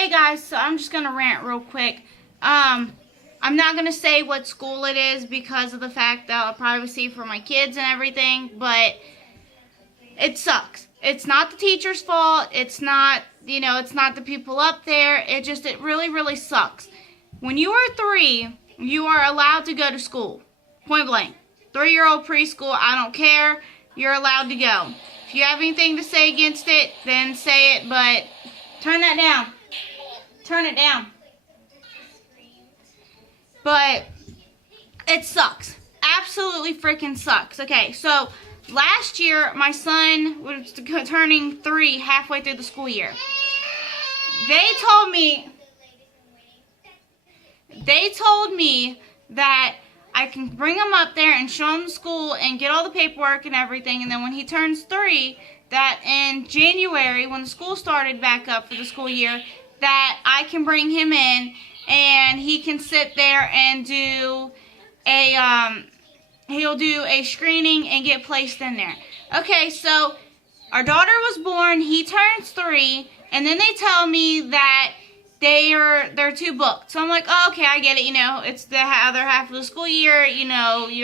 Okay, guys, so I'm just gonna rant real quick. I'm not gonna say what school it is because of the fact that privacy for my kids and everything, but it sucks. It's not the teacher's fault. It's not, it's not the people up there. It really, really sucks. When you are 3, you are allowed to go to school. Point blank. 3-year-old preschool, I don't care. You're allowed to go. If you have anything to say against it, then say it, but turn that down. Turn it down. But it sucks. Absolutely freaking sucks. Okay, so last year my son was turning 3 halfway through the school year. They told me that I can bring him up there and show him school and get all the paperwork and everything, and then when he turns 3, that in January, when the school started back up for the school year, that I can bring him in and he can sit there and do he'll do a screening and get placed in there. Okay, so our daughter was born, he turns 3, and then they tell me that they're too booked. So I'm like, oh, okay, I get it, it's the other half of the school year, you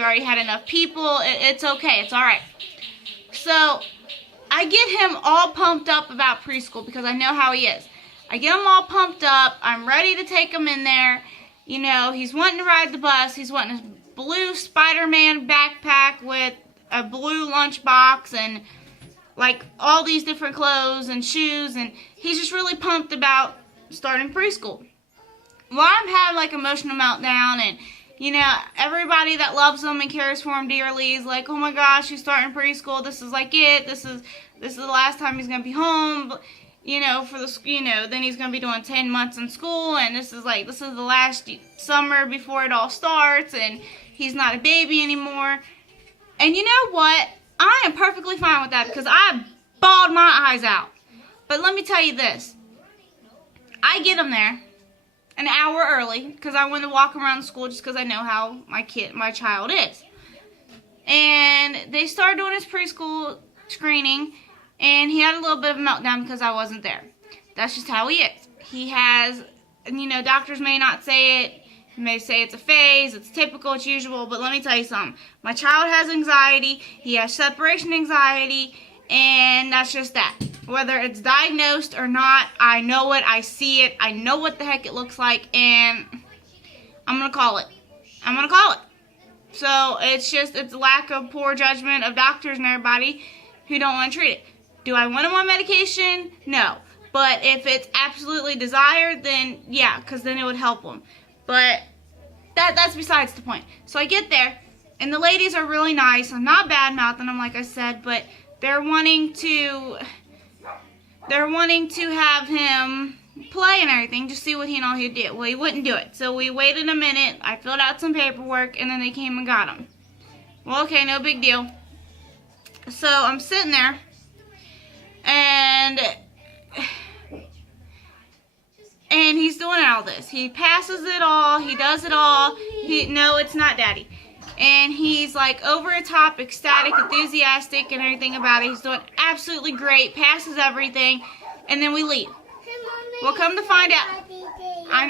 already had enough people, it's okay, it's alright. So I get him all pumped up about preschool because I know how he is. I get him all pumped up, I'm ready to take him in there, he's wanting to ride the bus, he's wanting his blue Spider-Man backpack with a blue lunchbox and like all these different clothes and shoes, and he's just really pumped about starting preschool. Well, I'm having like emotional meltdown, and everybody that loves him and cares for him dearly is like, oh my gosh, he's starting preschool, this is like it, this is the last time he's gonna be home, for the then he's gonna be doing 10 months in school, and this is the last summer before it all starts, and he's not a baby anymore. And you know what? I am perfectly fine with that because I bawled my eyes out. But let me tell you this. I get him there an hour early because I want to walk around the school just because I know how my child is. And they started doing his preschool screening, and he had a little bit of a meltdown because I wasn't there. That's just how he is. He has, doctors may not say it, may say it's a phase, it's typical, it's usual, but let me tell you something. My child has anxiety, he has separation anxiety, and that's just that. Whether it's diagnosed or not, I know it, I see it, I know what the heck it looks like, and I'm going to call it. I'm going to call it. So it's lack of poor judgment of doctors and everybody who don't want to treat it. Do I want him on medication? No. But if it's absolutely desired, then yeah, because then it would help him. But that's besides the point. So I get there, and the ladies are really nice. I'm not bad-mouthing them, like I said, but they're wanting to have him play and everything, just see what he'd do. Well, he wouldn't do it. So we waited a minute. I filled out some paperwork, and then they came and got him. Well, okay, no big deal. So I'm sitting there, and he's doing all this. He passes it all. He does it all. No, it's not Daddy. And he's like over the top, ecstatic, enthusiastic, and everything about it. He's doing absolutely great, passes everything, and then we leave. Well, come to find out, I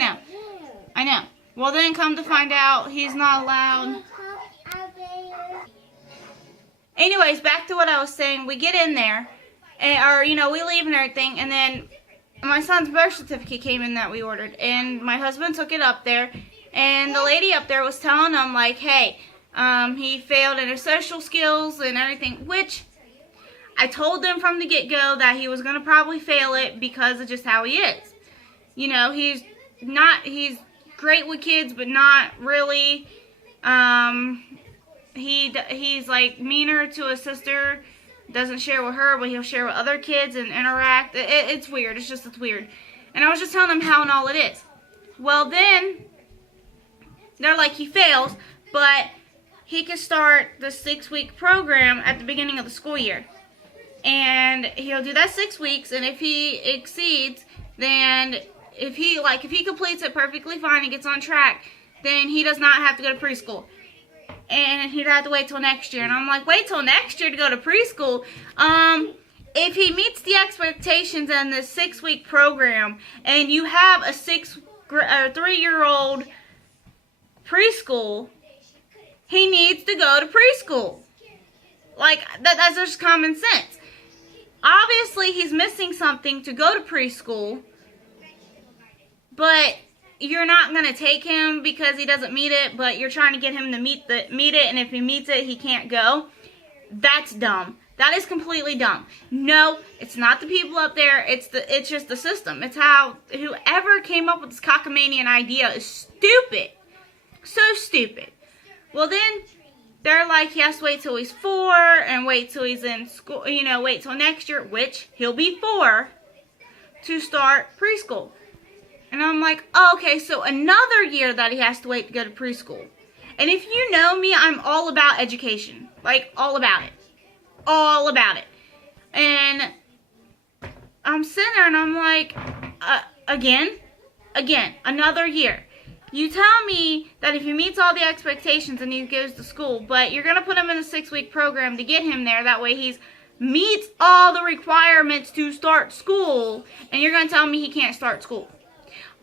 know. Well, then come to find out, he's not allowed. Anyways, back to what I was saying. We get in there, we leave and everything, and then my son's birth certificate came in that we ordered, and my husband took it up there, and the lady up there was telling him, like, hey, he failed in his social skills and everything, which I told them from the get-go that he was going to probably fail it because of just how he is. He's great with kids, but not really. He's like meaner to his sister, doesn't share with her, but he'll share with other kids and interact. It's weird. It's weird. And I was just telling them how and all it is. Well, then they're like, he fails, but he could start the 6-week program at the beginning of the school year. And he'll do that 6 weeks, and if he exceeds, then if he completes it perfectly fine and gets on track, then he does not have to go to preschool. And he'd have to wait till next year. And I'm like, wait till next year to go to preschool? if he meets the expectations in this 6-week program, and you have a 3-year-old preschool, he needs to go to preschool. Like, that's just common sense. Obviously, he's missing something to go to preschool, but you're not going to take him because he doesn't meet it, but you're trying to get him to meet it, and if he meets it, he can't go. That's dumb. That is completely dumb. No, it's not the people up there. It's just the system. It's how whoever came up with this cockamanian idea is stupid. So stupid. Well, then they're like, he has to wait till he's 4 and wait till he's in school, wait till next year, which he'll be 4, to start preschool. And I'm like, oh, okay, so another year that he has to wait to go to preschool. And if you know me, I'm all about education. Like, all about it. All about it. And I'm sitting there and I'm like, again, another year. You tell me that if he meets all the expectations and he goes to school, but you're going to put him in a 6-week program to get him there. That way he meets all the requirements to start school, and you're going to tell me he can't start school.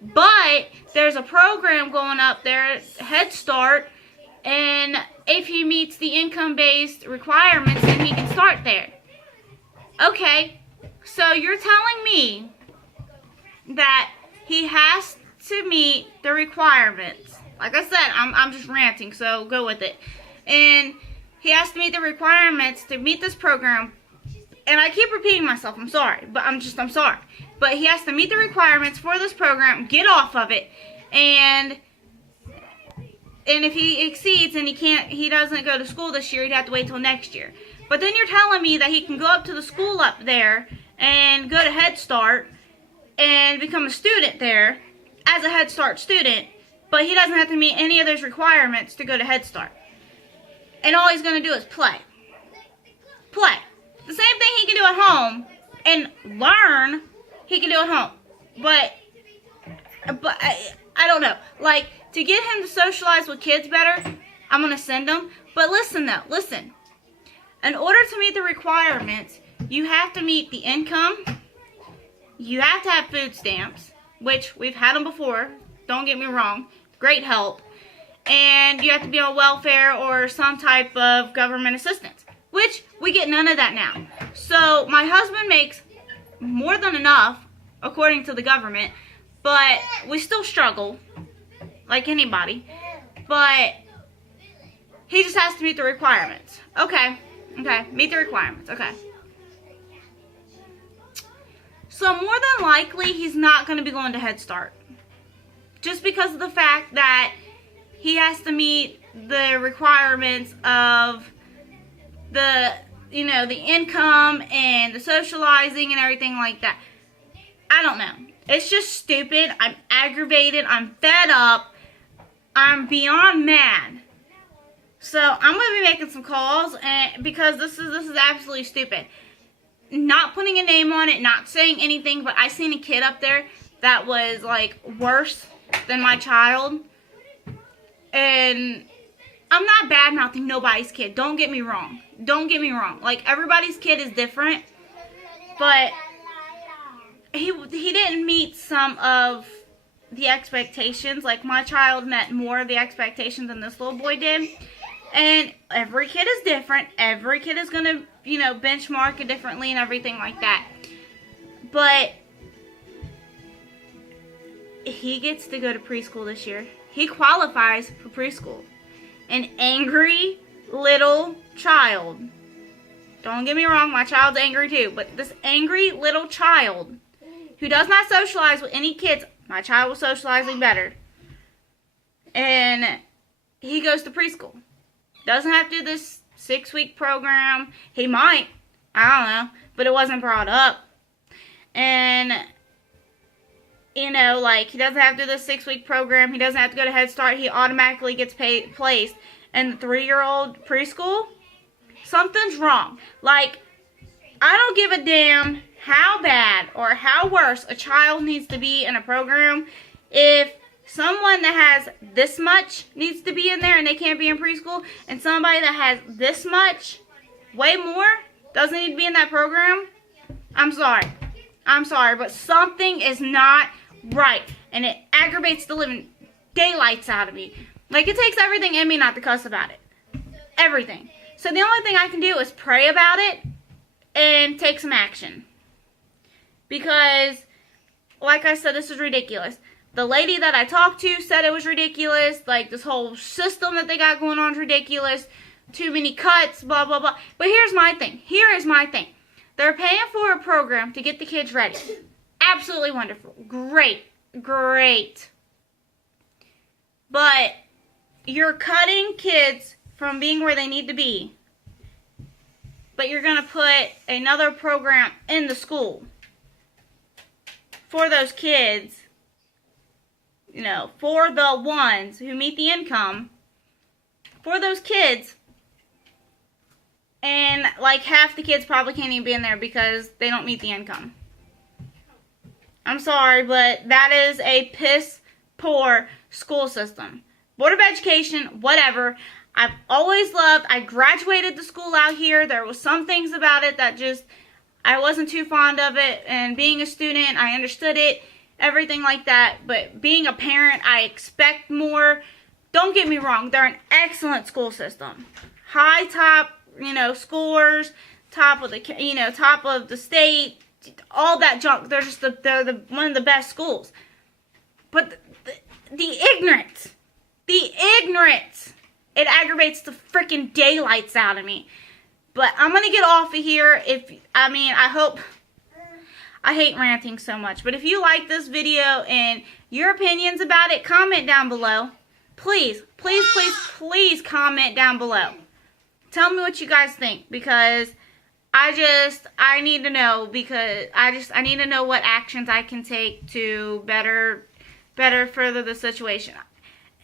But there's a program going up there, Head Start, and if he meets the income-based requirements, then he can start there. Okay, so you're telling me that he has to meet the requirements. Like I said, I'm just ranting, so go with it. And he has to meet the requirements to meet this program. And I keep repeating myself, I'm sorry, but I'm sorry. But he has to meet the requirements for this program, get off of it, and if he exceeds and he doesn't go to school this year, he'd have to wait till next year. But then you're telling me that he can go up to the school up there and go to Head Start and become a student there as a Head Start student, but he doesn't have to meet any of those requirements to go to Head Start. And all he's going to do is play. Play. The same thing he can do at home and learn, he can do at home. But I don't know. Like, to get him to socialize with kids better, I'm going to send him. But listen, though. Listen. In order to meet the requirements, you have to meet the income. You have to have food stamps, which we've had them before. Don't get me wrong. Great help. And you have to be on welfare or some type of government assistance, which we get none of that now. So my husband makes more than enough, according to the government, but we still struggle, like anybody. But he just has to meet the requirements. Okay, meet the requirements, okay. So more than likely, he's not going to be going to Head Start. Just because of the fact that he has to meet the requirements of the income and the socializing and everything like that. I don't know. It's just stupid. I'm aggravated. I'm fed up. I'm beyond mad. So I'm going to be making some calls because this is absolutely stupid. Not putting a name on it, not saying anything, but I seen a kid up there that was like worse than my child. And I'm not bad-mouthing nobody's kid. Don't get me wrong. Don't get me wrong. Like, everybody's kid is different. But he didn't meet some of the expectations. Like, my child met more of the expectations than this little boy did. And every kid is different. Every kid is going to, benchmark it differently and everything like that. But he gets to go to preschool this year. He qualifies for preschool. An angry little child. Don't get me wrong, my child's angry too. But this angry little child who does not socialize with any kids. My child was socializing better. And he goes to preschool. Doesn't have to do this 6-week program. He might. I don't know. But it wasn't brought up. And he doesn't have to do this 6-week program. He doesn't have to go to Head Start. He automatically gets placed in the 3-year-old preschool. Something's wrong. Like, I don't give a damn how bad or how worse a child needs to be in a program. If someone that has this much needs to be in there and they can't be in preschool, and somebody that has this much, way more, doesn't need to be in that program, I'm sorry, but something is not right. And it aggravates the living daylights out of me. Like, it takes everything in me not to cuss about it. Everything. So the only thing I can do is pray about it and take some action. Because, like I said, this is ridiculous. The lady that I talked to said it was ridiculous. Like, this whole system that they got going on is ridiculous. Too many cuts, blah, blah, blah. But here's my thing. Here is my thing. They're paying for a program to get the kids ready. Absolutely wonderful. Great. Great. But you're cutting kids from being where they need to be. But you're going to put another program in the school for those kids, you know, for the ones who meet the income, for those kids. And like half the kids probably can't even be in there because they don't meet the income. I'm sorry, but that is a piss poor school system. Board of Education, whatever. I've always loved, I graduated the school out here. There was some things about it that just, I wasn't too fond of it. And being a student, I understood it, everything like that. But being a parent, I expect more. Don't get me wrong, they're an excellent school system. High top, you know, scores, top of the, you know, top of the state, all that junk. They're just they're one of the best schools. But the ignorance, it aggravates the freaking daylights out of me. But I'm going to get off of here. I hate ranting so much. But if you like this video and your opinions about it, comment down below. Please, please, please, please comment down below. Tell me what you guys think, because I need to know, because I need to know what actions I can take to better further the situation.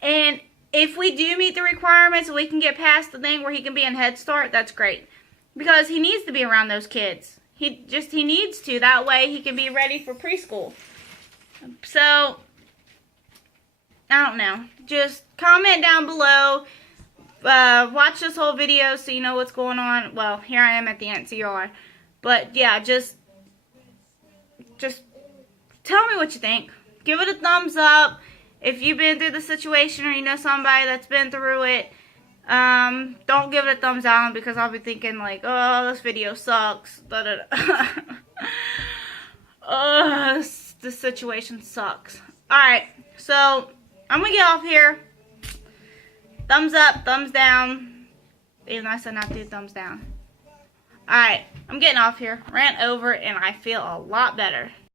And if we do meet the requirements and we can get past the thing where he can be in Head Start, that's great. Because he needs to be around those kids. He needs to. That way he can be ready for preschool. So, I don't know. Just comment down below. Watch this whole video so you know what's going on. Well, here I am at the end, so you are. But yeah, just tell me what you think. Give it a thumbs up if you've been through the situation or you know somebody that's been through it. Don't give it a thumbs down, because I'll be thinking like, oh, this video sucks. Oh, this situation sucks. Alright, so I'm gonna get off here. Thumbs up, thumbs down. Even though I said not to do thumbs down. Alright, I'm getting off here. Rant over, and I feel a lot better.